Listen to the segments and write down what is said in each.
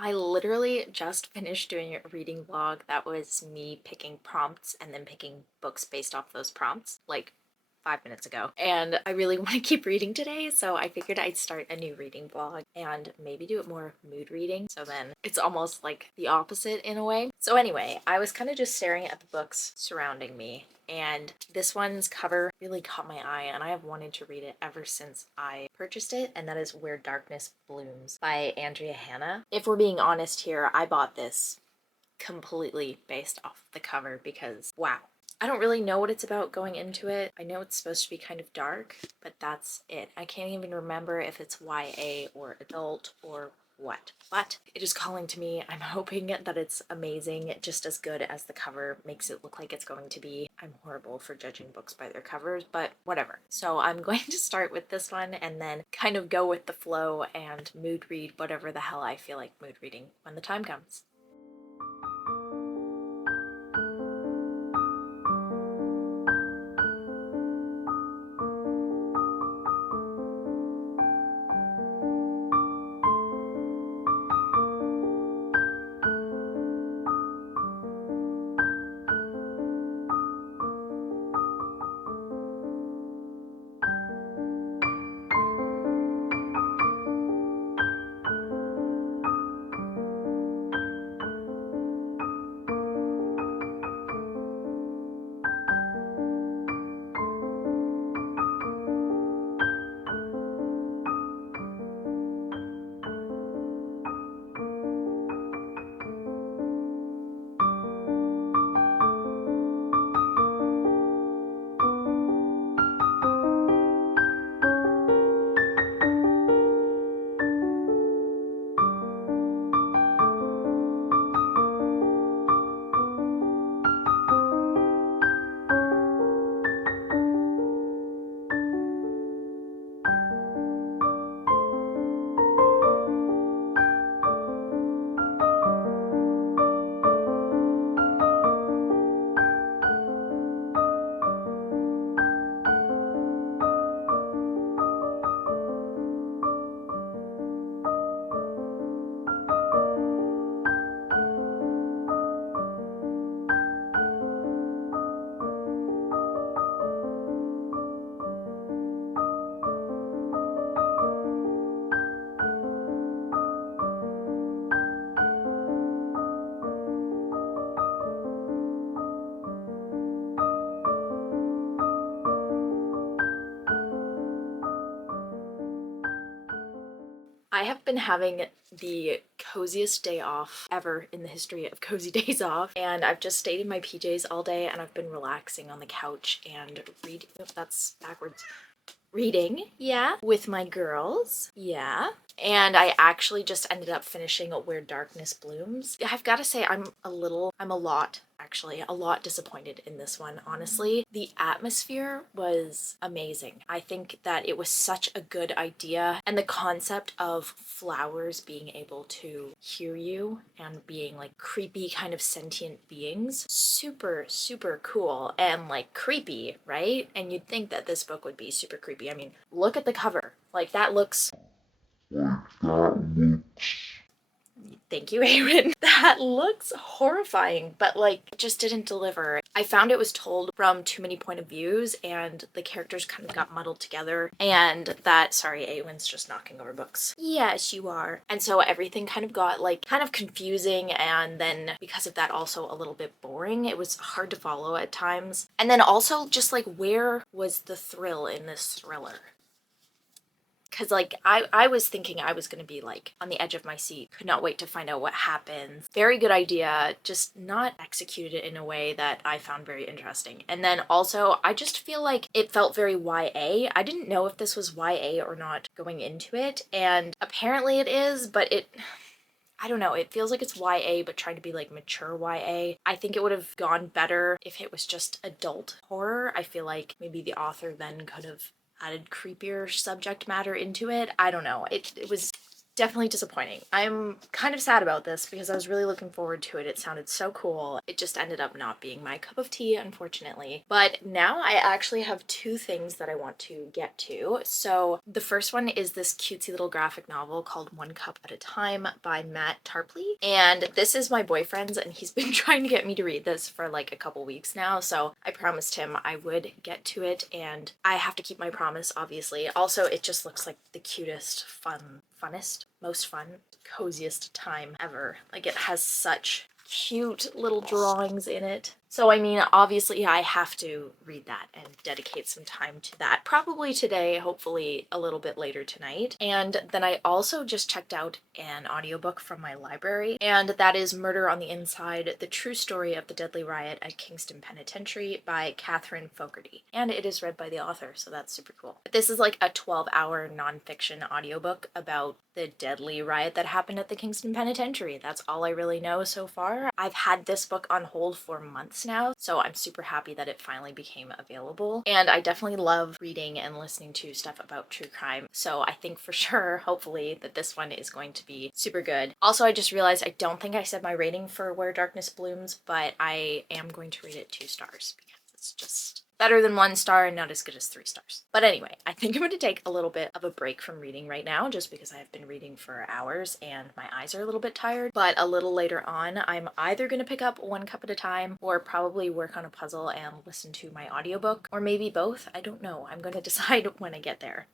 I literally just finished doing a reading vlog that was me picking prompts and then picking books based off those prompts, like 5 minutes ago. And I really want to keep reading today, so I figured I'd start a new reading vlog and maybe do it more mood reading, so then it's almost like the opposite in a way. So anyway, I was kind of just staring at the books surrounding me, and this one's cover really caught my eye, and I have wanted to read it ever since I purchased it, and that is Where Darkness Blooms by Andrea Hanna. If we're being honest here, I bought this completely based off the cover because, wow. I don't really know what it's about going into it. I know it's supposed to be kind of dark, but that's it. I can't even remember if it's YA or adult or what. But it is calling to me. I'm hoping that it's amazing, just as good as the cover makes it look like it's going to be. I'm horrible for judging books by their covers, but whatever. So I'm going to start with this one and then kind of go with the flow and mood read whatever the hell I feel like mood reading when the time comes. I have been having the coziest day off ever in the history of cozy days off, and I've just stayed in my PJs all day and I've been relaxing on the couch and reading. Oh, that's backwards. Reading, yeah, with my girls, yeah. And I actually just ended up finishing Where Darkness Blooms. I've got to say, a lot disappointed in this one, honestly. The atmosphere was amazing. I think that it was such a good idea, and the concept of flowers being able to hear you and being like creepy kind of sentient beings, super, super cool and like creepy, right? And you'd think that this book would be super creepy. I mean, look at the cover. Like, that looks... Thank you, Aaron. That looks horrifying, but like, it just didn't deliver. I found it was told from too many point of views and the characters kind of got muddled together, and that, sorry, Awen's just knocking over books. Yes, you are. And so everything kind of got like kind of confusing, and then because of that also a little bit boring. It was hard to follow at times. And then also just like, where was the thrill in this thriller? Because like I was thinking I was going to be like on the edge of my seat, could not wait to find out what happens. Very good idea, just not executed in a way that I found very interesting. And then also I just feel like it felt very YA. I didn't know if this was YA or not going into it, and apparently it is, but I don't know, it feels like it's YA but trying to be like mature YA. I think it would have gone better if it was just adult horror. I feel like maybe the author then could have added creepier subject matter into it. I don't know. It was definitely disappointing. I'm kind of sad about this because I was really looking forward to it. It sounded so cool. It just ended up not being my cup of tea, unfortunately. But now I actually have two things that I want to get to. So the first one is this cutesy little graphic novel called One Cup at a Time by Matt Tarpley. And this is my boyfriend's, and he's been trying to get me to read this for like a couple weeks now. So I promised him I would get to it, and I have to keep my promise, obviously. Also, it just looks like the cutest, funnest, most fun, coziest time ever. Like, it has such cute little drawings in it. So I mean, obviously I have to read that and dedicate some time to that. Probably today, hopefully a little bit later tonight. And then I also just checked out an audiobook from my library, and that is Murder on the Inside: The True Story of the Deadly Riot at Kingston Penitentiary by Catherine Fogarty. And it is read by the author, so that's super cool. This is like a 12-hour nonfiction audiobook about the deadly riot that happened at the Kingston Penitentiary. That's all I really know so far. I've had this book on hold for months now, so I'm super happy that it finally became available. And I definitely love reading and listening to stuff about true crime, so I think for sure, hopefully, that this one is going to be super good. Also, I just realized I don't think I said my rating for Where Darkness Blooms, but I am going to rate it 2 stars because it's just better than 1 star and not as good as 3 stars. But anyway, I think I'm going to take a little bit of a break from reading right now just because I have been reading for hours and my eyes are a little bit tired. But a little later on, I'm either going to pick up One Cup at a Time or probably work on a puzzle and listen to my audiobook, or maybe both. I don't know. I'm going to decide when I get there.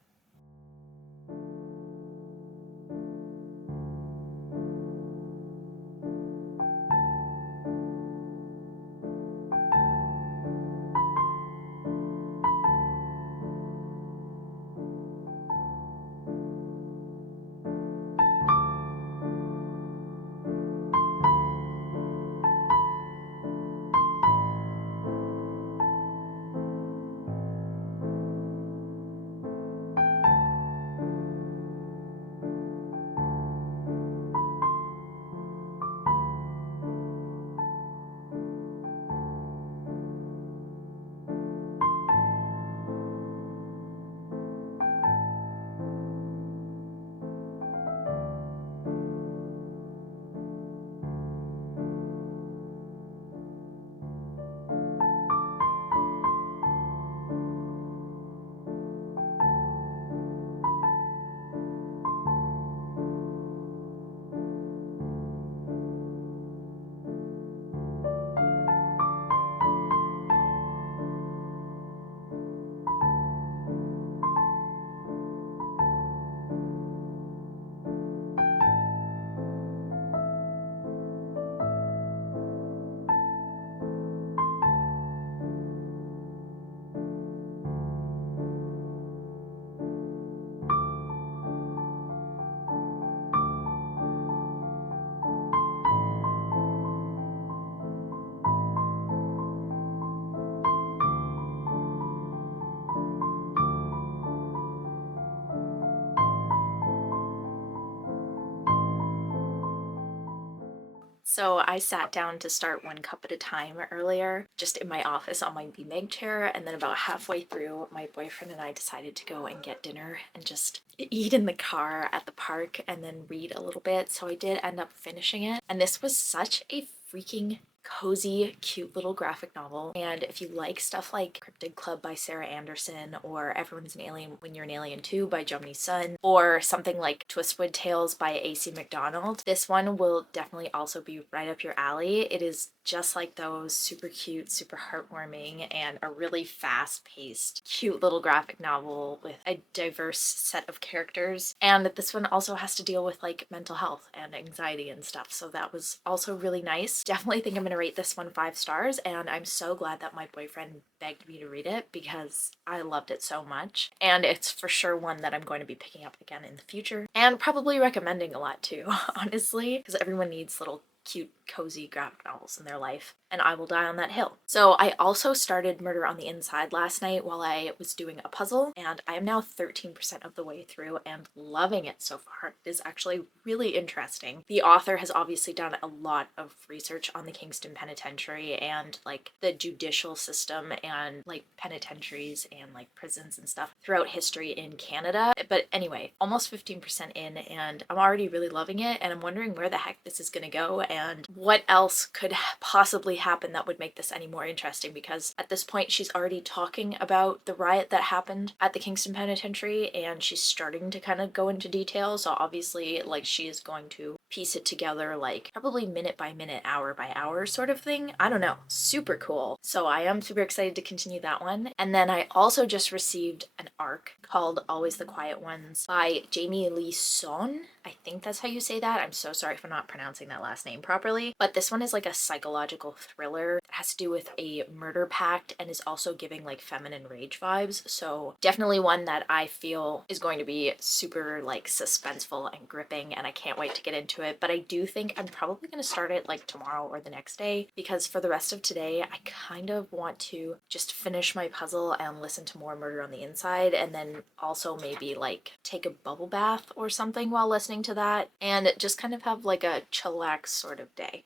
So I sat down to start One Cup at a Time earlier, just in my office on my beanbag chair, and then about halfway through, my boyfriend and I decided to go and get dinner and just eat in the car at the park and then read a little bit. So I did end up finishing it, and this was such a freaking cozy, cute little graphic novel. And if you like stuff like Cryptid Club by Sarah Anderson, or Everyone's an Alien When You're an Alien Too by Jomny Sun, or something like Twistwood Tales by A.C. McDonald, this one will definitely also be right up your alley. It is just like those, super cute, super heartwarming, and a really fast-paced, cute little graphic novel with a diverse set of characters. And this one also has to deal with like mental health and anxiety and stuff, so that was also really nice. Definitely think I'm gonna rate this one 5 stars, and I'm so glad that my boyfriend begged me to read it because I loved it so much. And it's for sure one that I'm going to be picking up again in the future and probably recommending a lot too, honestly, because everyone needs little cute cozy graphic novels in their life, and I will die on that hill. So I also started Murder on the Inside last night while I was doing a puzzle, and I am now 13% of the way through and loving it so far. It is actually really interesting. The author has obviously done a lot of research on the Kingston Penitentiary and like the judicial system and like penitentiaries and like prisons and stuff throughout history in Canada. But anyway, almost 15% in, and I'm already really loving it, and I'm wondering where the heck this is gonna go and what else could possibly happen that would make this any more interesting, because at this point she's already talking about the riot that happened at the Kingston Penitentiary and she's starting to kind of go into detail. So obviously like she is going to piece it together like probably minute by minute, hour by hour sort of thing. I don't know. Super cool. So I am super excited to continue that one. And then I also just received an ARC called Always the Quiet Ones by Jamie Lee Son. I think that's how you say that. I'm so sorry if I'm not pronouncing that last name properly. But this one is like a psychological thriller. It has to do with a murder pact and is also giving like feminine rage vibes. So definitely one that I feel is going to be super like suspenseful and gripping, and I can't wait to get into it. But I do think I'm probably going to start it like tomorrow or the next day, because for the rest of today I kind of want to just finish my puzzle and listen to more Murder on the Inside, and then also maybe like take a bubble bath or something while listening to that and just kind of have like a chillax sort of day.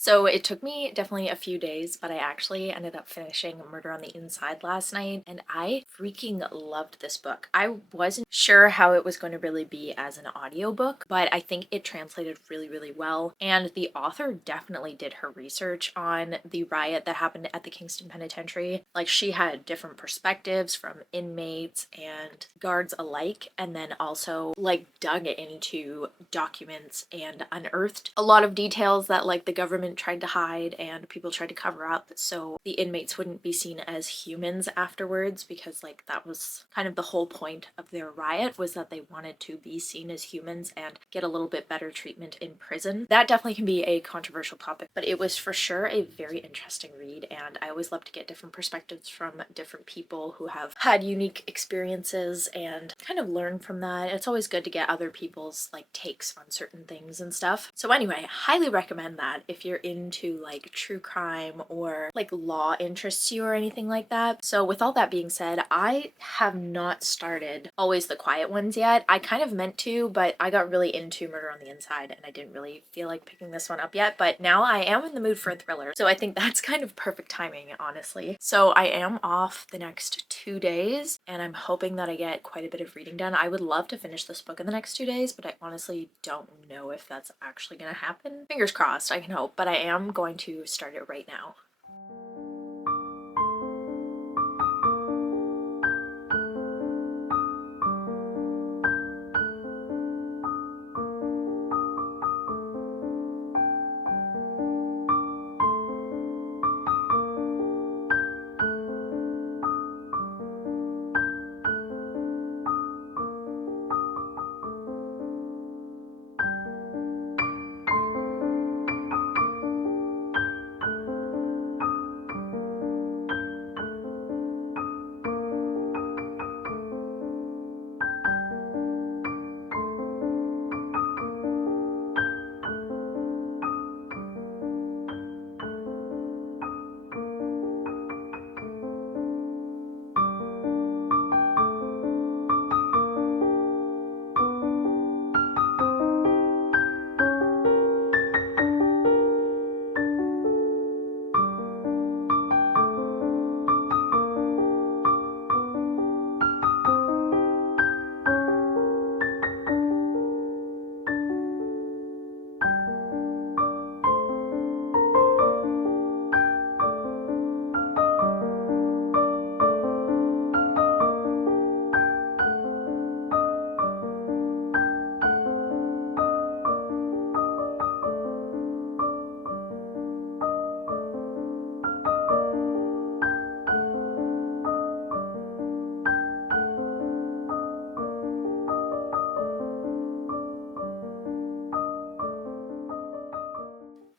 So it took me definitely a few days, but I actually ended up finishing Murder on the Inside last night, and I freaking loved this book. I wasn't sure how it was going to really be as an audiobook, but I think it translated really, really well. And the author definitely did her research on the riot that happened at the Kingston Penitentiary. Like, she had different perspectives from inmates and guards alike, and then also like dug into documents and unearthed a lot of details that like the government tried to hide and people tried to cover up, so the inmates wouldn't be seen as humans afterwards, because like that was kind of the whole point of their riot, was that they wanted to be seen as humans and get a little bit better treatment in prison. That definitely can be a controversial topic, but it was for sure a very interesting read, and I always love to get different perspectives from different people who have had unique experiences and kind of learn from that. It's always good to get other people's like takes on certain things and stuff. So anyway, highly recommend that if you're into like true crime or like law interests you or anything like that. So with all that being said, I have not started Always the Quiet Ones yet. I kind of meant to, but I got really into Murder on the Inside and I didn't really feel like picking this one up yet, but now I am in the mood for a thriller. So I think that's kind of perfect timing, honestly. So I am off the next 2 days and I'm hoping that I get quite a bit of reading done. I would love to finish this book in the next 2 days, but I honestly don't know if that's actually gonna happen. Fingers crossed, I can hope, but I am going to start it right now.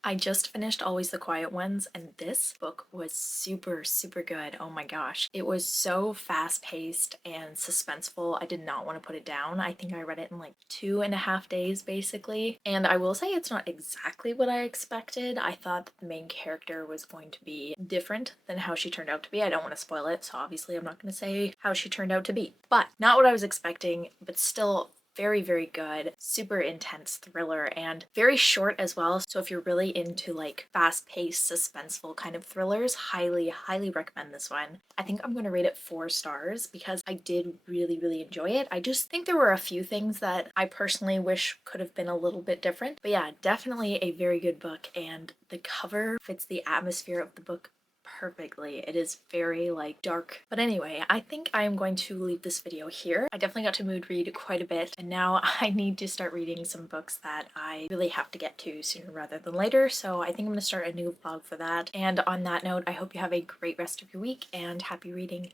I just finished Always the Quiet Ones, and this book was super, super good. Oh my gosh. It was so fast paced and suspenseful. I did not want to put it down. I think I read it in like 2.5 days basically. And I will say it's not exactly what I expected. I thought the main character was going to be different than how she turned out to be. I don't want to spoil it, so obviously I'm not going to say how she turned out to be. But not what I was expecting, but still very, very good, super intense thriller and very short as well. So if you're really into like fast-paced, suspenseful kind of thrillers, highly, highly recommend this one. I think I'm going to rate it 4 stars because I did really, really enjoy it. I just think there were a few things that I personally wish could have been a little bit different. But yeah, definitely a very good book, and the cover fits the atmosphere of the book perfectly. It is very like dark. But anyway, I think I am going to leave this video here. I definitely got to mood read quite a bit, and now I need to start reading some books that I really have to get to sooner rather than later. So I think I'm going to start a new vlog for that. And on that note, I hope you have a great rest of your week and happy reading.